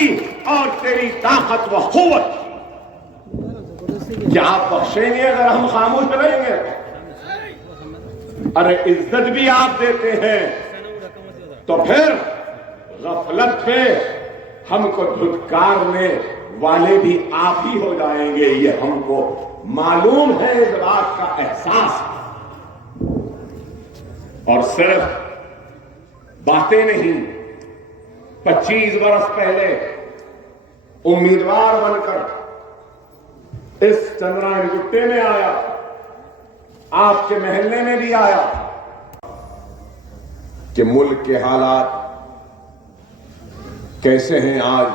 کی اور تیری طاقت و قوت کی۔ کیا آپ بخشیں گے اگر ہم خاموش رہیں گے؟ ارے عزت بھی آپ دیتے ہیں تو پھر غفلت پہ ہم کو دھتکارنے والے بھی آپ ہی ہو جائیں گے، یہ ہم کو معلوم ہے، اس بات کا احساس ہے۔ اور صرف باتیں نہیں، 25 برس پہلے امیدوار بن کر اس چندرائن گٹے میں آیا، آپ کے محلے میں بھی آیا کہ ملک کے حالات کیسے ہیں آج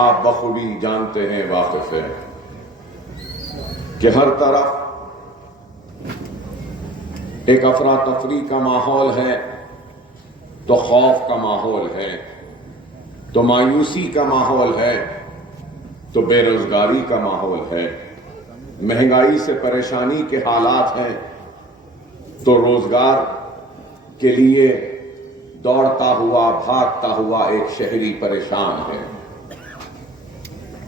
آپ بخوبی جانتے ہیں، واقف ہیں کہ ہر طرف ایک افراتفری کا ماحول ہے، تو خوف کا ماحول ہے، تو مایوسی کا ماحول ہے، تو بے روزگاری کا ماحول ہے، مہنگائی سے پریشانی کے حالات ہیں، تو روزگار کے لیے دوڑتا ہوا بھاگتا ہوا ایک شہری پریشان ہے۔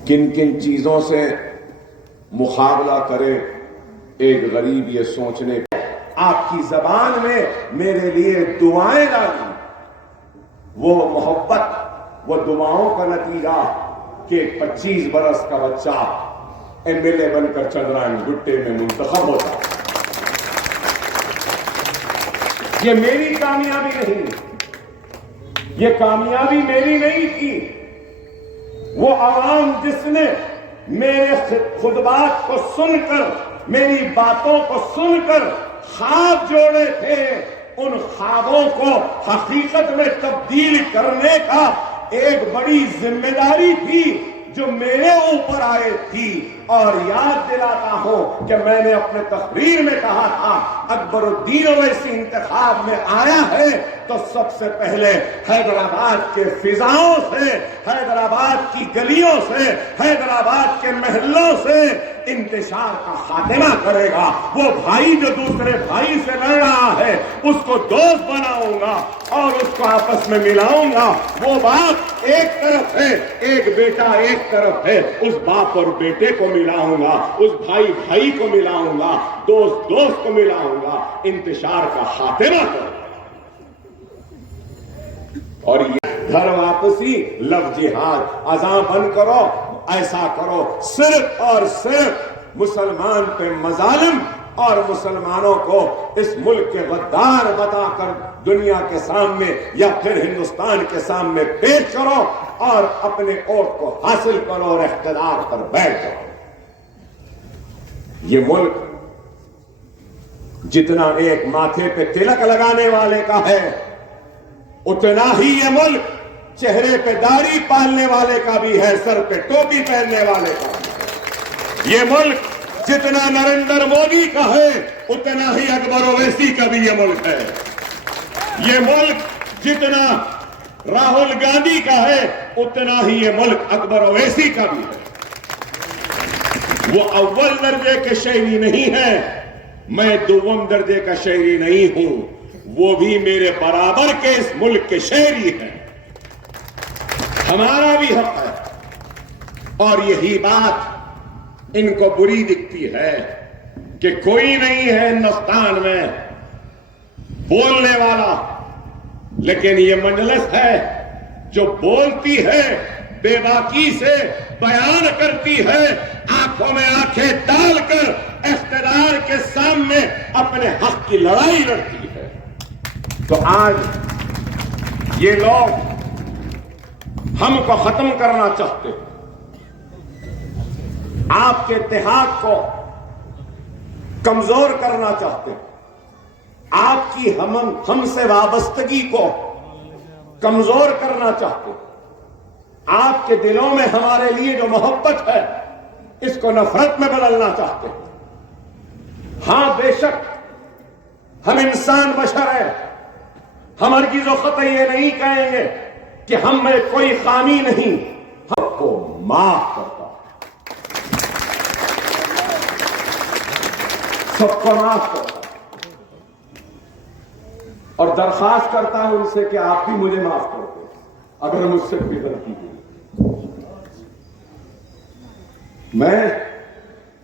کن کن چیزوں سے مقابلہ کرے ایک غریب یہ سوچنے پہ آپ کی زبان میں میرے لیے دعائیں ڈالی، وہ محبت، وہ دعاؤں کا نتیجہ کہ 25 برس کا بچہ MLA بن کر چندرائن گٹے میں منتخب ہوتا۔ یہ میری کامیابی نہیں، یہ کامیابی میری نہیں تھی، وہ عوام جس نے میرے خطبات کو سن کر، میری باتوں کو سن کر خواب جوڑے تھے، ان خوابوں کو حقیقت میں تبدیل کرنے کا ایک بڑی ذمہ داری تھی جو میرے اوپر آئے تھی۔ اور یاد دلاتا ہوں کہ میں نے اپنے تقریر میں کہا تھا اکبر الدین اویسی انتخاب میں آیا ہے تو سب سے پہلے حیدرآباد کے فضاؤں سے، حیدرآباد کی گلیوں سے، حیدرآباد کے محلوں سے انتشار کا خاتمہ کرے گا۔ وہ بھائی جو دوسرے بھائی سے لڑ رہا ہے اس کو دوست بناؤں گا اور اس کو آپس میں ملاؤں گا۔ وہ باپ ایک طرف ہے، ایک بیٹا ایک طرف ہے، اس باپ اور بیٹے کو ملاؤں گا، اس بھائی بھائی کو ملاؤں گا، دوست دوست کو ملاؤں گا، انتشار کا خاتمہ کروں گا۔ اور یہ گھر واپسی، لو جہاد، اذاں بند کرو، ایسا کرو، صرف اور صرف مسلمان پہ مظالم اور مسلمانوں کو اس ملک کے غدار بتا کر دنیا کے سامنے یا پھر ہندوستان کے سامنے پیش کرو اور اپنے ووٹ کو حاصل کرو اور اقتدار پر بیٹھ جاؤ۔ یہ ملک جتنا ایک ماتھے پہ تلک لگانے والے کا ہے، اتنا ہی یہ ملک چہرے پہ داڑھی پالنے والے کا بھی ہے، سر پہ ٹوپی پہننے والے کا بھی ہے۔ یہ ملک جتنا نریندر مودی کا ہے اتنا ہی اکبر اویسی کا بھی یہ ملک ہے۔ یہ ملک جتنا راہل گاندھی کا ہے اتنا ہی یہ ملک اکبر اویسی کا بھی ہے۔ وہ اول درجے کے شہری نہیں ہے، میں دوم درجے کا شہری نہیں ہوں، وہ بھی میرے برابر کے اس ملک کے شہری ہیں۔ ہمارا بھی حق ہے، اور یہی بات ان کو بری دکھتی ہے کہ کوئی نہیں ہے ہندوستان میں بولنے والا، لیکن یہ مجلس ہے جو بولتی ہے، بے باکی سے بیان کرتی ہے، آنکھوں میں آنکھیں ڈال کر اقتدار کے سامنے اپنے حق کی لڑائی لڑتی ہے۔ تو آج یہ لوگ ہم کو ختم کرنا چاہتے ہیں، آپ کے اتحاد کو کمزور کرنا چاہتے ہیں، آپ کی ہم سے وابستگی کو کمزور کرنا چاہتے ہیں، آپ کے دلوں میں ہمارے لیے جو محبت ہے اس کو نفرت میں بدلنا چاہتے ہیں۔ ہاں بے شک ہم انسان بشر ہیں، ہم ہرگز و قطع یہ نہیں کہیں گے کہ ہم میں کوئی خامی نہیں، ہم کو معاف کرتا ہے، سب کو معاف کرتا ہے، اور درخواست کرتا ہوں ان سے کہ آپ بھی مجھے معاف کر دیں۔ اگر مجھ سے کوئی غلطی ہوئی. میں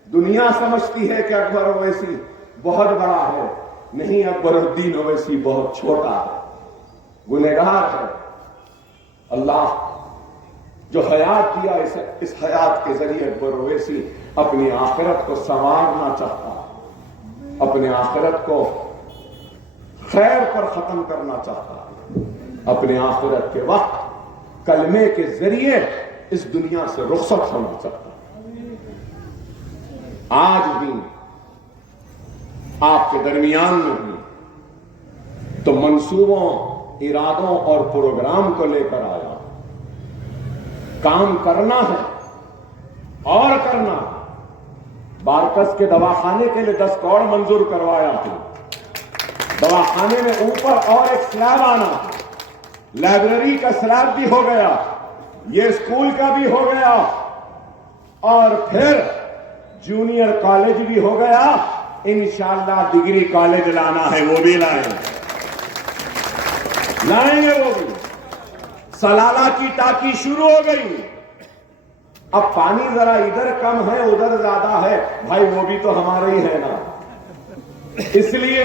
دنیا سمجھتی ہے کہ اکبر اویسی بہت بڑا ہے. نہیں، اکبر الدین اویسی بہت چھوٹا ہے، گنہگار ہے. اللہ جو حیات دیا، اس حیات کے ذریعے اکبر اویسی اپنی آخرت کو سنوارنا چاہتا ہے، اپنے آخرت کو خیر پر ختم کرنا چاہتا ہے، اپنے آخرت کے وقت کلمے کے ذریعے اس دنیا سے رخصت ہونا چاہتا ہے. آج بھی آپ کے درمیان میں بھی تو منصوبوں، ارادوں اور پروگرام کو لے کر آیا. کام کرنا ہے اور کرنا. بارکس کے دواخانے کے لیے 10 کروڑ منظور کروایا تھا. دواخانے میں اوپر اور ایک سلیب آنا. لائبریری کا سلیب بھی ہو گیا، یہ اسکول کا بھی ہو گیا، اور پھر جونیئر کالج بھی ہو گیا. انشاءاللہ ڈگری کالج لانا ہے، وہ بھی لائیں گے. وہ بھی سلالہ کی ٹاکی شروع ہو گئی. اب پانی ذرا ادھر کم ہے ادھر زیادہ ہے، بھائی وہ بھی تو ہمارے ہی ہے نا. اس لیے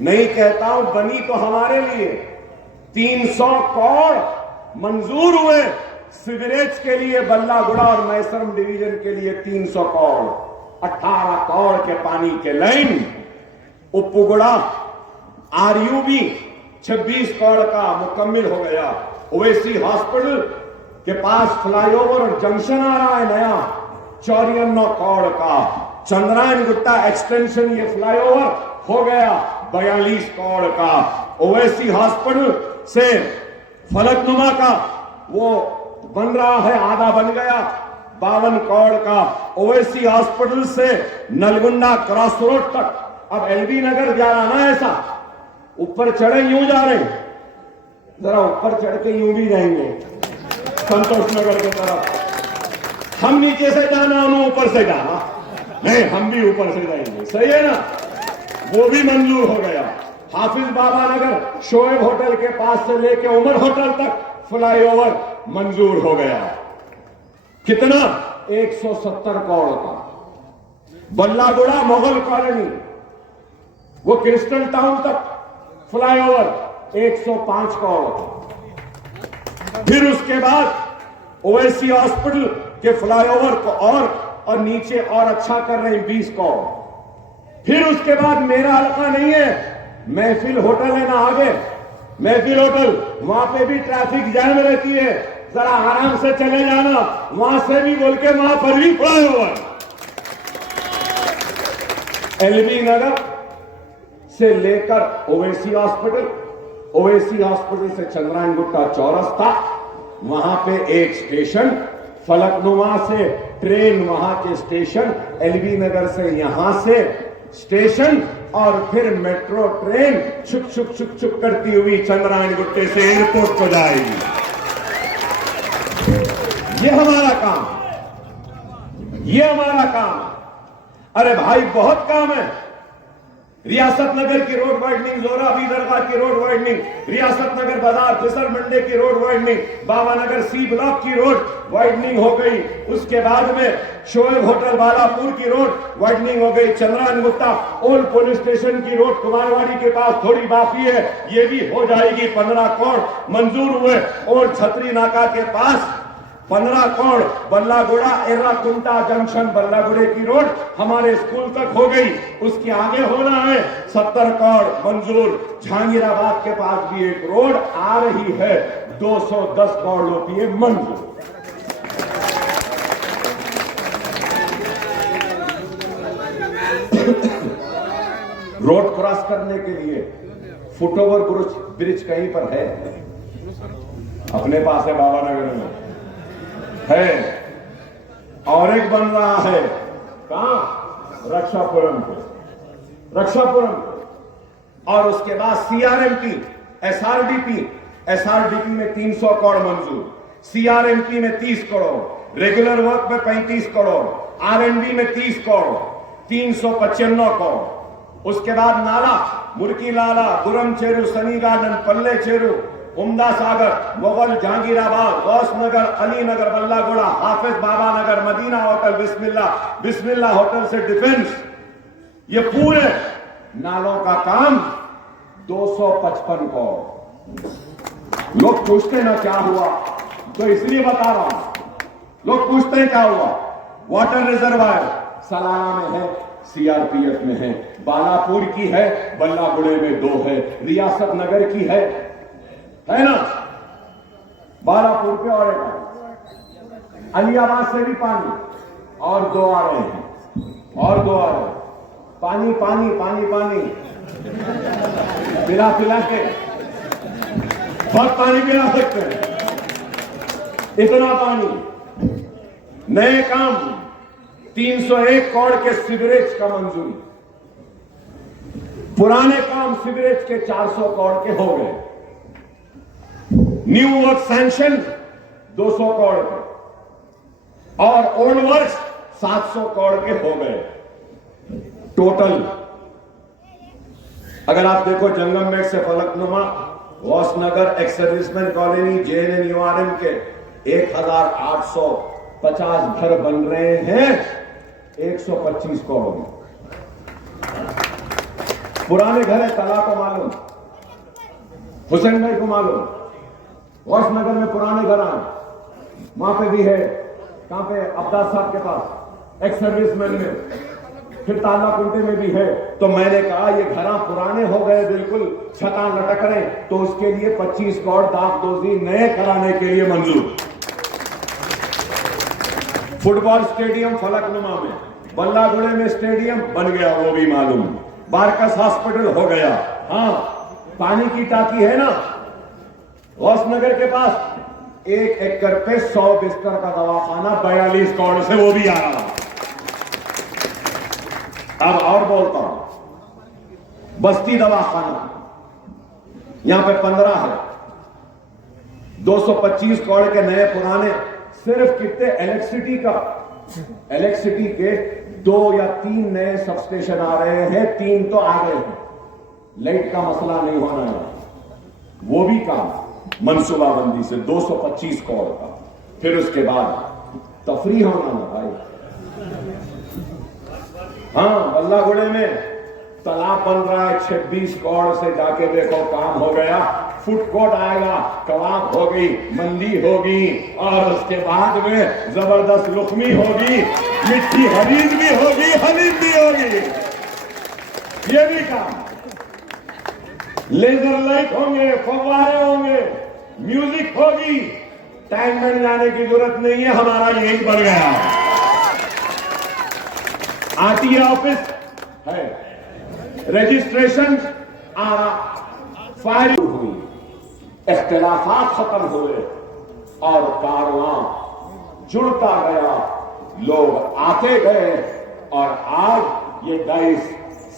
نہیں کہتا ہوں، بنی تو ہمارے لیے. 300 کروڑ منظور ہوئے سیوریج کے لیے بلہ گڑا اور میسرم ڈویژن کے لیے 300 کروڑ. 18 کروڑ کے پانی کے لائن. اپوگڑا RUB 26 کروڑ کا مکمل ہو گیا. اویسی ہاسپٹل کے پاس فلائی اوور اور جنکشن آ رہا ہے نیا 94 کروڑ کا. چندرائن گٹا ایکسٹینشن یہ فلائی اوور ہو گیا 42 کروڑ کا. اویسی ہاسپٹل سے فلک نما کا وہ بن رہا ہے، آدھا بن گیا 52 کروڑ کا. اویسی ہاسپٹل سے نلگنڈا کراس روڈ تک. اب LB نگر جا رہا نا، ایسا اوپر چڑھے یوں جا رہے ہیں، ذرا اوپر چڑھ کے یوں بھی جائیں گے سنتوش نگر کی طرف. ہم نیچے سے جانا، انہوں اوپر سے جانا. نہیں، ہم بھی اوپر سے جائیں گے. صحیح ہے نا؟ وہ بھی منظور ہو گیا. حافظ بابا نگر شعیب ہوٹل کے پاس سے لے کے عمر ہوٹل تک فلائی اوور منظور ہو گیا. کتنا؟ 170 کروڑ کا. بلہ گڑا مغل کالونی وہ کرسٹل ٹاؤن تک فلائی اوور 105 کروڑ. پھر اس کے بعد اویسی ہاسپٹل کے فلائی اوور کو اور نیچے اور اچھا کر رہے ہیں 20 کروڑ. پھر اس کے بعد میرا حلقہ نہیں ہے، محفل ہوٹل ہے نا آگے، محفل ہوٹل، وہاں پہ بھی ٹریفک جام رہتی ہے، ذرا آرام سے چلے جانا. وہاں سے بھی بول کے وہاں پر بھی فلائی اوور. LB نگر سے لے کر اویسی ہاسپٹل، اویسی ہاسپٹل سے چندرائن گٹا چورستہ، وہاں پہ ایک اسٹیشن. فلک نما سے ٹرین وہاں کے اسٹیشن، LB نگر سے یہاں سے اسٹیشن، اور پھر میٹرو ٹرین چھک چھک چھک چھک کرتی ہوئی چندرائن گٹے سے ایئرپورٹ کو جائے گی. یہ ہمارا کام، یہ ہمارا کام. ارے بھائی بہت کام ہے. ریاست نگر کی روڈ وائڈننگ، زورا بی درگاہ کی روڈ وائڈننگ، ریاست نگر بازار فسر منڈے کی روڈ وائڈننگ، بابا نگر C بلاک کی روڈ وائڈننگ ہو گئی. اس کے بعد میں شعیب ہوٹل بالا پور کی روڈ وائڈننگ ہو گئی. چندرائن گٹا اولڈ پولیس اسٹیشن کی روڈ کمارواڑی کے پاس تھوڑی باقی ہے، یہ بھی ہو جائے گی. 15 کروڑ منظور ہوئے. اور چھتری ناکا کے پاس 15 کروڑ. بلہ گوڑا ایرا کنٹا جنکشن بلہ گوڑے کی روڈ ہمارے اسکول تک ہو گئی. اس کے آگے ہونا ہے 70 کروڑ منظور. جہانگیر آباد کے پاس بھی ایک روڈ آ رہی ہے 210 کروڑ روپئے منظور. روڈ کراس کرنے کے لیے فٹ اوور برج کہیں پر ہے؟ اپنے پاس ہے، بابا نگر میں ہے. اور ایک بن رہا ہے کہاں؟ رکشا پورم پہ، رکشا پورم پہ. اور اس کے بعد CRMP SRDP میں 300 کروڑ منظور. CRMP میں 30 کروڑ، ریگولر ورک میں 35 کروڑ، R&D میں 30 کروڑ، 395 کروڑ. اس کے بعد نالا، مرکی لالا، گرم چیرو، سنی گارڈن، پلے چیرو، عمدہ ساگر، مغل، جہانگیر آباد، غوث نگر، علی نگر، بلہ گوڑا، حافظ بابا نگر، مدینہ ہوٹل، بسم اللہ ہوٹل سے ڈیفنس، یہ پورے نالوں کا کام 255 کروڑ۔ لوگ پوچھتے ہیں نا کیا ہوا، تو اس لیے بتا رہا ہوں، لوگ پوچھتے ہیں کیا ہوا۔ واٹر ریزروائر سلانہ میں ہے، سی آر پی ایف میں ہے، بالاپور کی ہے، بلہ گڑے میں 2 ہے، ریاست نگر کی ہے نا، بالاپور پہ اور ایک علی آباد سے بھی پانی، اور 2 آ رہے ہیں، اور 2 آ رہے ہیں۔ پانی پانی پانی پانی پلا کے بہت پانی پلا سکتے ہیں، اتنا پانی۔ نئے کام 301 کروڑ کے سیوریج کا منظوری، پرانے کام سیوریج کے 400 کروڑ کے ہو گئے، نیو ورک سینکشن 200 کروڑ کے، اور اولڈ ورک 700 کروڑ کے ہو گئے ٹوٹل۔ اگر آپ دیکھو جنگم میٹ سے فلک نما، غوث نگر، ایکس سروسمین کالونی، JNN کے 1850 گھر بن رہے ہیں 125 کروڑ میں۔ پرانے گھر ہے، تلا کو معلوم، حسین بھائی کو معلوم، غوث نگر میں پرانے گھر ہیں، وہاں پہ بھی ہے، کہاں پہ؟ عبدال صاحب کے پاس، ایکس سروس مین میں، پھر تالا کنٹے میں بھی ہے۔ تو میں نے کہا یہ گھراں پرانے ہو گئے، بالکل چھتاں لٹک رہے، تو اس کے لیے 25 کروڑ داغ دوزی نئے کرانے کے لیے منظور۔ فٹ بال اسٹیڈیم فلک نما میں، بلہ گڑے میں اسٹیڈیم بن گیا، وہ بھی معلوم، بارکس ہاسپٹل ہو گیا، ہاں پانی کی ٹاکی ہے نا غوث نگر کے پاس، 1 ایکڑ پہ 100 بستر کا دواخانہ 42 کروڑ سے وہ بھی آ رہا۔ اب اور بولتا ہوں، بستی دواخانہ یہاں پہ 15 ہے، 225 کروڑ کے نئے پرانے، صرف کتنے الیکٹریسٹی کے 2 یا 3 نئے سب اسٹیشن آ رہے ہیں، 3 تو آ گئے ہیں، لائٹ کا مسئلہ نہیں ہونا ہے، وہ بھی کام منصوبہ بندی سے 225 کروڑ کا۔ پھر اس کے بعد تفریح ہونا نا بھائی، ہاں بلہ گڑے میں تالاب بن رہا ہے 26 کروڑ سے، جا کے دیکھو کام ہو گیا، فوڈ کورٹ آئے گا، کباب ہوگی، مندی ہوگی، اور اس کے بعد میں زبردست لقمی ہوگی، مٹھی حدید بھی ہوگی، حدید بھی ہوگی، یہ بھی کام، لیزر لائٹ ہوں گے، فوارے ہوں گے، میوزک ہوگی، ٹینک میں جانے کی ضرورت نہیں ہے، ہمارا یہی بڑھ گیا۔ آرٹی آفس ہے، رجسٹریشن فائرنگ ہوئی، اختلافات ختم ہوئے، اور کارواں جڑتا گیا، لوگ آتے گئے، اور آج یہ ڈائس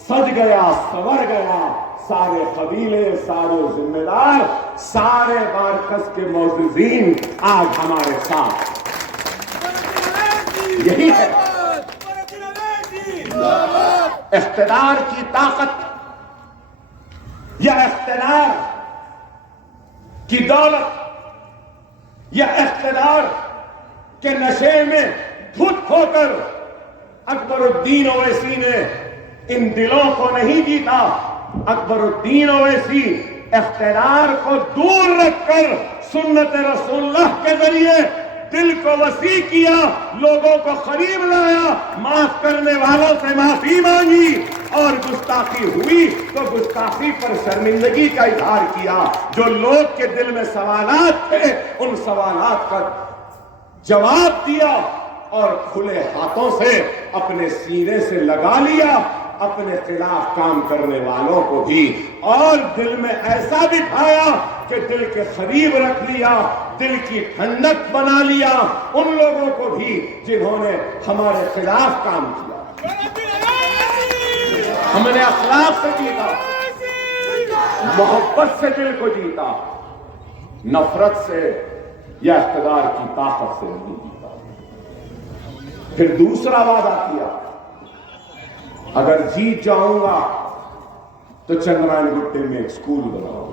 سج گیا، سور گیا، سارے قبیلے، سارے ذمہ دار، سارے مارکس کے معززین آج ہمارے ساتھ، یہی ہے اقتدار کی طاقت، یا اقتدار کی دولت، یا اقتدار کے نشے میں دھت ہو کر اکبر الدین اویسی نے ان دلوں کو نہیں جیتا۔ اکبر الدین اویسی اقتدار کو دور رکھ کر سنت رسول اللہ کے ذریعے دل کو وسیع کیا، لوگوں کو قریب لایا، معاف کرنے والوں سے معافی مانگی، اور گستاخی ہوئی تو گستاخی پر شرمندگی کا اظہار کیا۔ جو لوگ کے دل میں سوالات تھے، ان سوالات کا جواب دیا، اور کھلے ہاتھوں سے اپنے سینے سے لگا لیا اپنے خلاف کام کرنے والوں کو بھی، اور دل میں ایسا بٹھایا کہ دل کے قریب رکھ لیا، دل کی ٹھنڈک بنا لیا ان لوگوں کو بھی جنہوں نے ہمارے خلاف کام کیا۔ ہم نے اخلاق سے جیتا، محبت سے دل کو جیتا، نفرت سے یا اقتدار کی طاقت سے نہیں جیتا۔ پھر دوسرا وعدہ کیا، اگر جیت جاؤں گا تو چندرائن گٹے میں ایک سکول بناؤں گا۔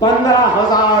15,000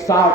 7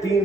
3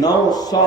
900